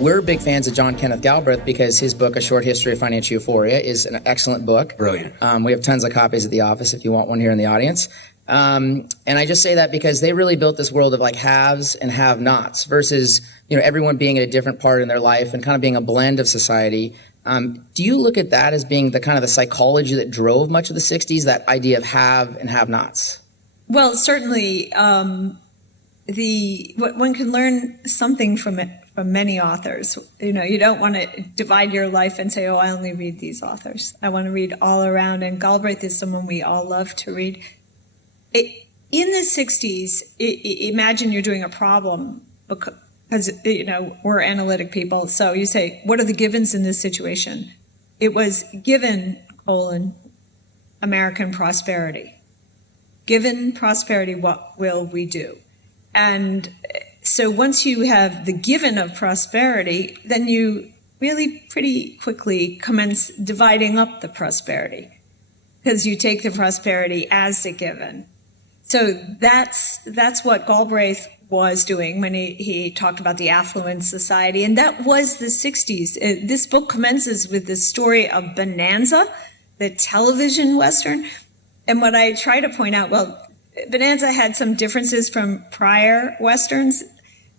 We're big fans of John Kenneth Galbraith because his book, A Short History of Financial Euphoria, is an excellent book. Brilliant. We have tons of copies at the office if you want one here in the audience. And I just say that because they really built this world of like haves and have-nots versus, everyone being at a different part in their life and kind of being a blend of society. Do you look at that as being the kind of the psychology that drove much of the 60s, that idea of have and have-nots? Well, certainly, one can learn something from it. From many authors. You don't want to divide your life and say, I only read these authors. I want to read all around, and Galbraith is someone we all love to read. In the 60s, imagine you're doing a problem because, we're analytic people. So you say, what are the givens in this situation? It was given, American prosperity. Given prosperity, what will we do? And so once you have the given of prosperity, then you really pretty quickly commence dividing up the prosperity because you take the prosperity as the given. So that's what Galbraith was doing when he talked about the affluent society. And that was the 60s. This book commences with the story of Bonanza, the television Western. And what I try to point out, Bonanza had some differences from prior Westerns.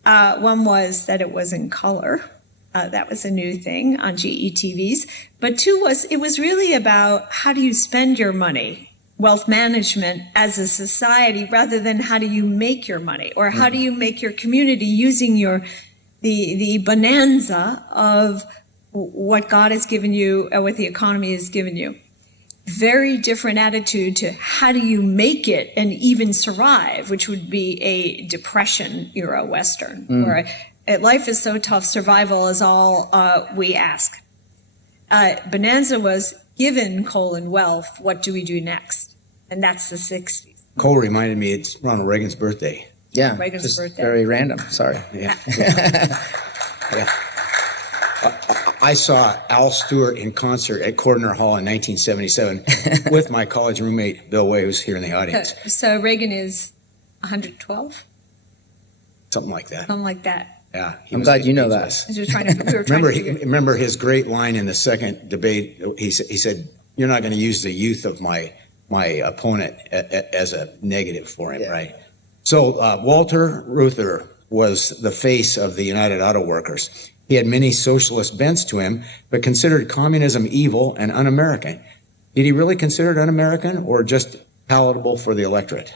One was that it was in color. That was a new thing on GE TVs. But two was, it was really about how do you spend your money, wealth management as a society, rather than how do you make your money or how do you make your community using the bonanza of what God has given you or what the economy has given you. Very different attitude to how do you make it and even survive, which would be a Depression era Western, where life is so tough, survival is all we ask. Bonanza was given wealth, what do we do next? And that's the 60s. Cole reminded me it's Ronald Reagan's birthday. Yeah, Reagan's just birthday. Very random, sorry. Yeah. Yeah. I saw Al Stewart in concert at Cordner Hall in 1977 with my college roommate, Bill Way, who's here in the audience. So Reagan is 112? Something like that. Something like that. Yeah. I'm glad you know that. Remember his great line in the second debate? He said, "You're not going to use the youth of my opponent as a negative for him," right? So Walter Reuther was the face of the United Auto Workers. He had many socialist bents to him, but considered communism evil and un-American. Did he really consider it un-American or just palatable for the electorate?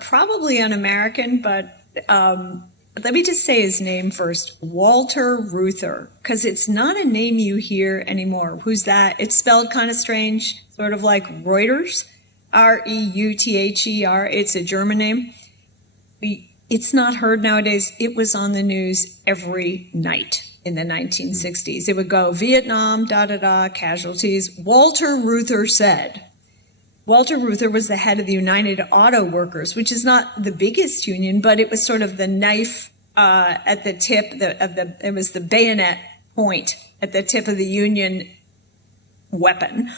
Probably un-American, but let me just say his name first. Walter Reuther, because it's not a name you hear anymore. Who's that? It's spelled kind of strange, sort of like Reuters, Reuther. It's a German name. It's not heard nowadays. It was on the news every night in the 1960s. It would go Vietnam, casualties. Walter Reuther said. Walter Reuther was the head of the United Auto Workers, which is not the biggest union, but it was sort of the knife at the tip it was the bayonet point at the tip of the union weapon.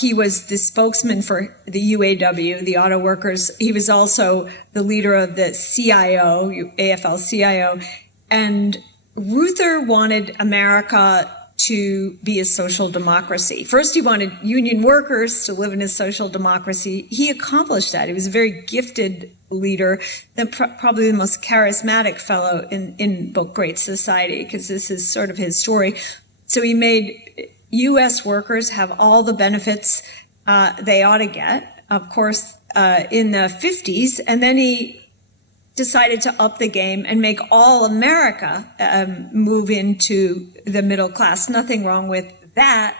He was the spokesman for the UAW, the auto workers. He was also the leader of the CIO, AFL-CIO. And Reuther wanted America to be a social democracy. First, he wanted union workers to live in a social democracy. He accomplished that. He was a very gifted leader, probably the most charismatic fellow in both Great Society, because this is sort of his story. So he made U.S. workers have all the benefits they ought to get, of course, in the 50s. And then he decided to up the game and make all America move into the middle class. Nothing wrong with that,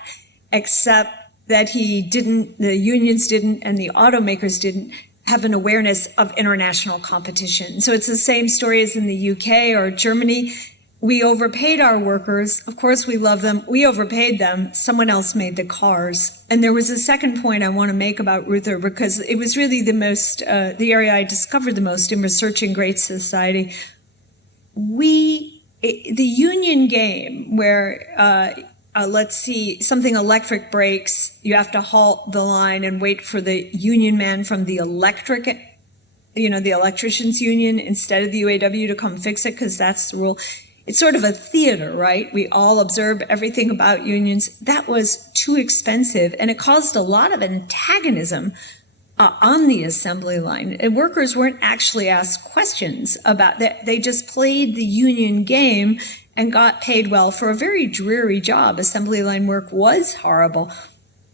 except that the unions didn't, and the automakers didn't have an awareness of international competition. So it's the same story as in the UK or Germany. We overpaid our workers. Of course, we love them. We overpaid them. Someone else made the cars. And there was a second point I want to make about Reuther, because it was really the area I discovered the most in researching Great Society. The union game where, let's see, something electric breaks, you have to halt the line and wait for the union man from the electric the electricians union instead of the UAW to come fix it because that's the rule. It's sort of a theater, right? We all observe everything about unions. That was too expensive, and it caused a lot of antagonism on the assembly line. And workers weren't actually asked questions about that. They just played the union game and got paid well for a very dreary job. Assembly line work was horrible.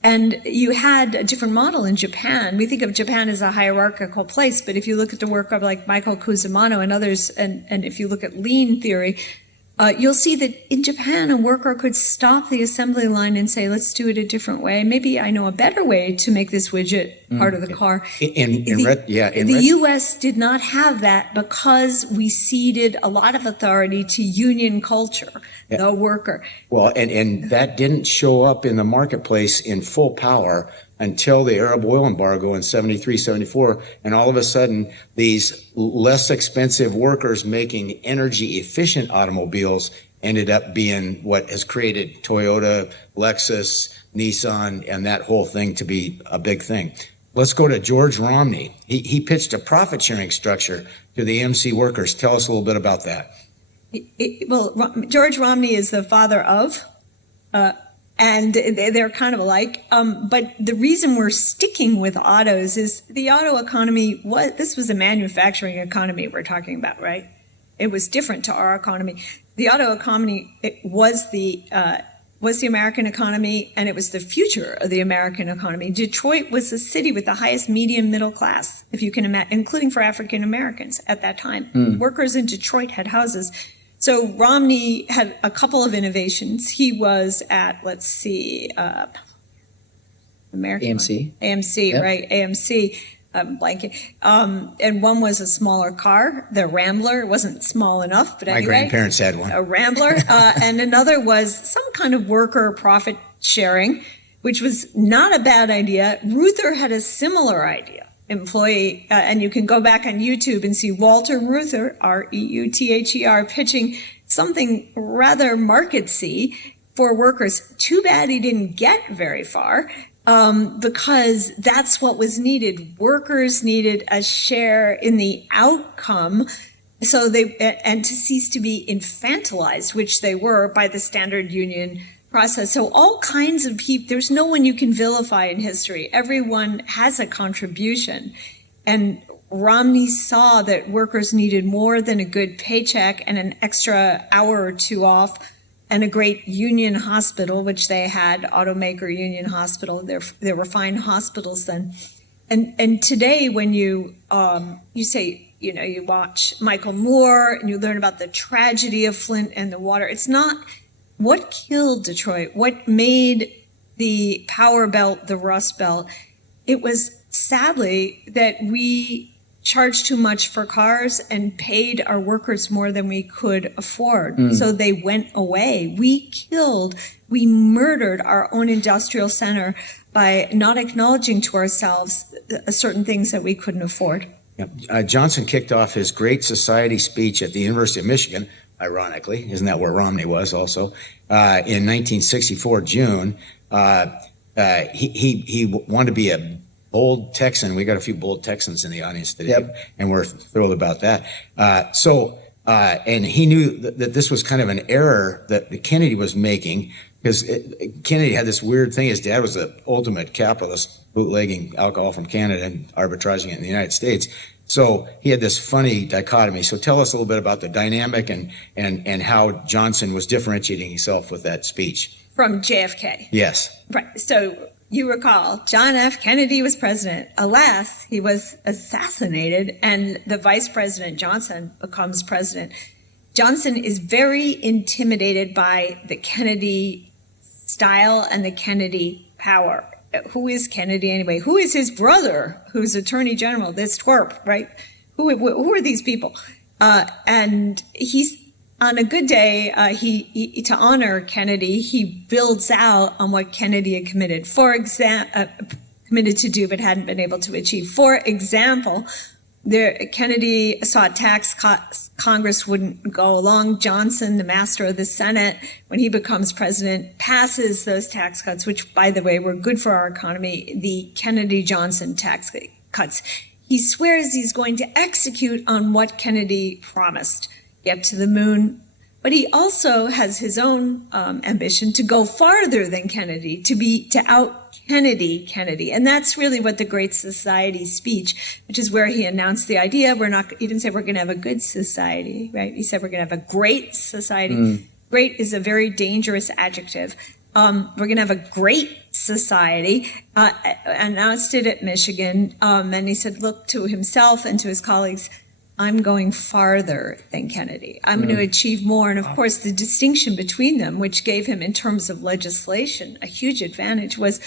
And you had a different model in Japan. We think of Japan as a hierarchical place, but if you look at the work of like Michael Kuzumano and others, and if you look at lean theory, you'll see that in Japan, a worker could stop the assembly line and say, let's do it a different way. Maybe I know a better way to make this widget part of the car. The U.S. did not have that because we ceded a lot of authority to union culture, the worker. Well, and that didn't show up in the marketplace in full power until the Arab oil embargo in 73, 74. And all of a sudden, these less expensive workers making energy efficient automobiles ended up being what has created Toyota, Lexus, Nissan, and that whole thing to be a big thing. Let's go to George Romney. He pitched a profit sharing structure to the AMC workers. Tell us a little bit about that. George Romney is the father of, and they're kind of alike. But the reason we're sticking with autos is the auto economy this was a manufacturing economy we're talking about, right? It was different to our economy. The auto economy was the American economy, and it was the future of the American economy. Detroit was the city with the highest median middle class, if you can imagine, including for African Americans at that time. Workers in Detroit had houses. So Romney had a couple of innovations. He was at, AMC. AMC, yep. Right? AMC, blanket. And one was a smaller car, the Rambler. It wasn't small enough, but anyway. My grandparents had one. A Rambler. And another was some kind of worker profit sharing, which was not a bad idea. Reuther had a similar idea. Employee, and you can go back on YouTube and see Walter Reuther, R-E-U-T-H-E-R, pitching something rather market-y for workers. Too bad he didn't get very far, because that's what was needed. Workers needed a share in the outcome, and to cease to be infantilized, which they were by the standard union process. So all kinds of people, there's no one you can vilify in history. Everyone has a contribution. And Romney saw that workers needed more than a good paycheck and an extra hour or two off and a great union hospital, which they had, automaker union hospital. There were fine hospitals then. And today when you say, you watch Michael Moore and you learn about the tragedy of Flint and the water, it's not what killed Detroit, what made the power belt the Rust Belt. It was sadly that we charged too much for cars and paid our workers more than we could afford. So they went away. We murdered our own industrial center by not acknowledging to ourselves certain things that we couldn't afford. Yep. Johnson kicked off his Great Society speech at the University of Michigan, ironically, isn't that where Romney was also, in 1964, June. He wanted to be a bold Texan. We got a few bold Texans in the audience today, yep. And we're thrilled about that. And he knew that this was kind of an error that Kennedy was making, because Kennedy had this weird thing. His dad was the ultimate capitalist, bootlegging alcohol from Canada and arbitraging it in the United States. So he had this funny dichotomy. So tell us a little bit about the dynamic and how Johnson was differentiating himself with that speech. From JFK. Yes. Right. So you recall, John F. Kennedy was president. Alas, he was assassinated, and the vice president, Johnson, becomes president. Johnson is very intimidated by the Kennedy style and the Kennedy power. Who is Kennedy anyway? Who is his brother, who's Attorney General? This twerp, right? Who are these people? And he's, on a good day, he to honor Kennedy, he builds out on what Kennedy had committed to do but hadn't been able to achieve. For example, Kennedy saw tax cuts. Congress wouldn't go along. Johnson, the master of the Senate, when he becomes president, passes those tax cuts, which, by the way, were good for our economy, the Kennedy-Johnson tax cuts. he swears he's going to execute on what Kennedy promised, get to the moon. But he also has his own ambition to go farther than Kennedy, to out-Kennedy Kennedy. And that's really what the Great Society speech, which is where he announced the idea. He didn't say we're going to have a good society, right? He said we're going to have a great society. Great is a very dangerous adjective. We're going to have a great society. Announced it at Michigan. And he said, look to himself and to his colleagues, I'm going farther than Kennedy. I'm going to achieve more. And of course, the distinction between them, which gave him in terms of legislation a huge advantage, was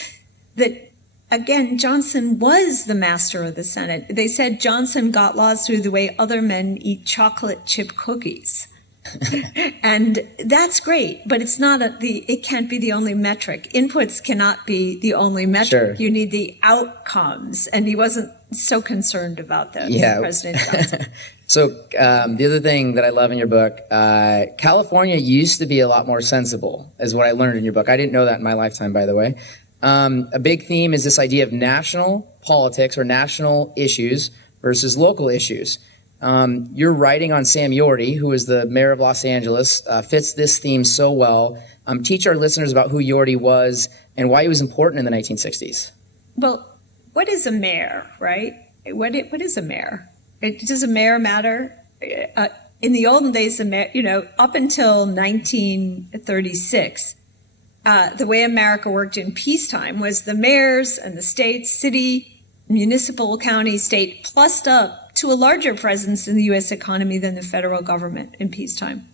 that, again, Johnson was the master of the Senate. They said Johnson got laws through the way other men eat chocolate chip cookies. And that's great, but it's not it can't be the only metric. Inputs cannot be the only metric. Sure. You need the outcomes. And he wasn't so concerned about that, President Johnson. So the other thing that I love in your book, California used to be a lot more sensible, is what I learned in your book. I didn't know that in my lifetime, by the way. A big theme is this idea of national politics or national issues versus local issues. Your writing on Sam Yorty, who is the mayor of Los Angeles, fits this theme so well. Teach our listeners about who Yorty was and why he was important in the 1960s. Well, what is a mayor, right? What is a mayor? Does a mayor matter? In the olden days, the mayor, up until 1936, the way America worked in peacetime was the mayors and the states, city, municipal, county, state, plussed up to a larger presence in the U.S. economy than the federal government in peacetime.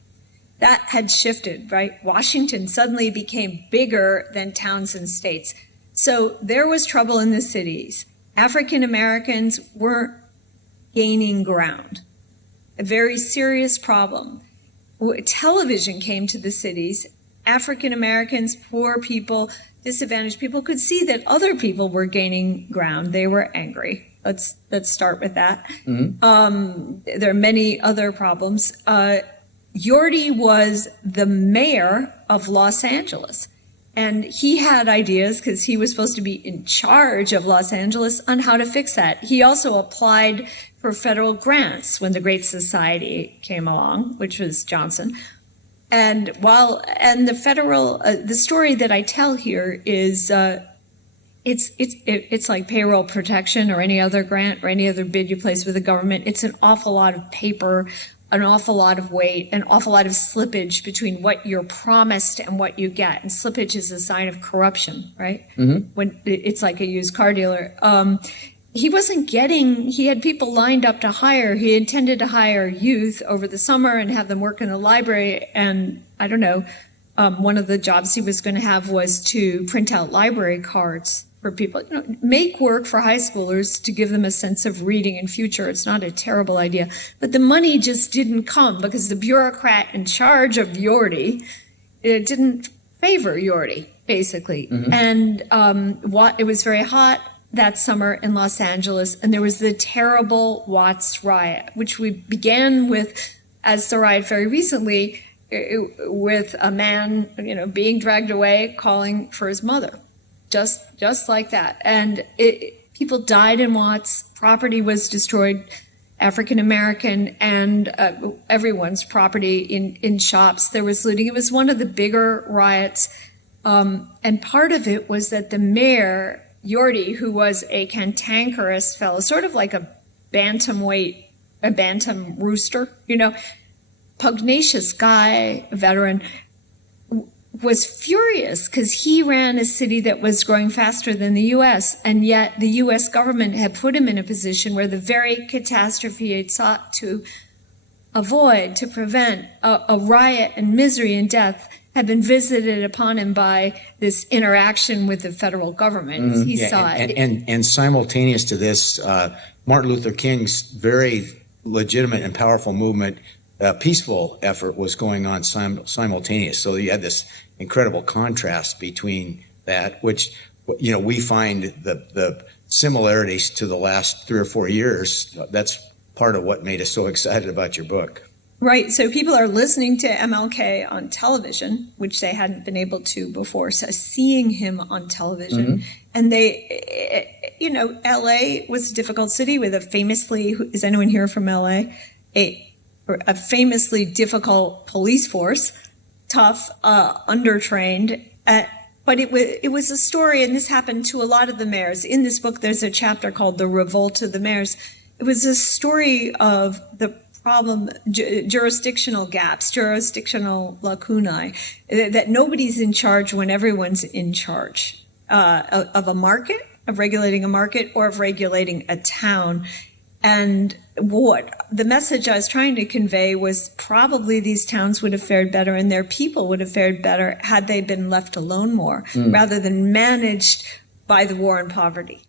That had shifted, right? Washington suddenly became bigger than towns and states. So there was trouble in the cities. African Americans weren't gaining ground. A very serious problem. Television came to the cities. African Americans, poor people, disadvantaged people could see that other people were gaining ground. They were angry. Let's start with that. There are many other problems. Yorty was the mayor of Los Angeles. And he had ideas, because he was supposed to be in charge of Los Angeles, on how to fix that. He also applied for federal grants when the Great Society came along, which was Johnson. And the story that I tell here is, it's like payroll protection or any other grant or any other bid you place with the government. It's an awful lot of paper, an awful lot of weight, an awful lot of slippage between what you're promised and what you get. And slippage is a sign of corruption, right? When it's like a used car dealer. He had people lined up to hire. He intended to hire youth over the summer and have them work in the library. And I don't know, one of the jobs he was going to have was to print out library cards for people, make work for high schoolers to give them a sense of reading in future. It's not a terrible idea. But the money just didn't come because the bureaucrat in charge of Yorty didn't favor Yorty, basically. And it was very hot that summer in Los Angeles, and there was the terrible Watts riot, which we began with as the riot very recently, with a man, being dragged away, calling for his mother. Just like that. And people died in Watts, property was destroyed, African American and everyone's property in shops. There was looting. It was one of the bigger riots. And part of it was that the mayor, Yorty, who was a cantankerous fellow, sort of like a bantam rooster, pugnacious guy, a veteran, was furious because he ran a city that was growing faster than the U.S., and yet the U.S. government had put him in a position where the very catastrophe he had sought to avoid, to prevent, a riot and misery and death, had been visited upon him by this interaction with the federal government. He saw it. And simultaneous to this, Martin Luther King's very legitimate and powerful movement, peaceful effort, was going on simultaneous. So you had this incredible contrast between that, which, we find the similarities to the last 3 or 4 years. That's part of what made us so excited about your book. Right. So people are listening to MLK on television, which they hadn't been able to before. So seeing him on television, and LA was a difficult city with a famously, is anyone here from LA? A famously difficult police force, tough, undertrained. But it was a story, and this happened to a lot of the mayors. In this book, there's a chapter called The Revolt of the Mayors. It was a story of the problem, jurisdictional gaps, jurisdictional lacunae, that nobody's in charge when everyone's in charge of a market, of regulating a market, or of regulating a town. And what the message I was trying to convey was probably these towns would have fared better and their people would have fared better had they been left alone more, rather than managed by the war on poverty.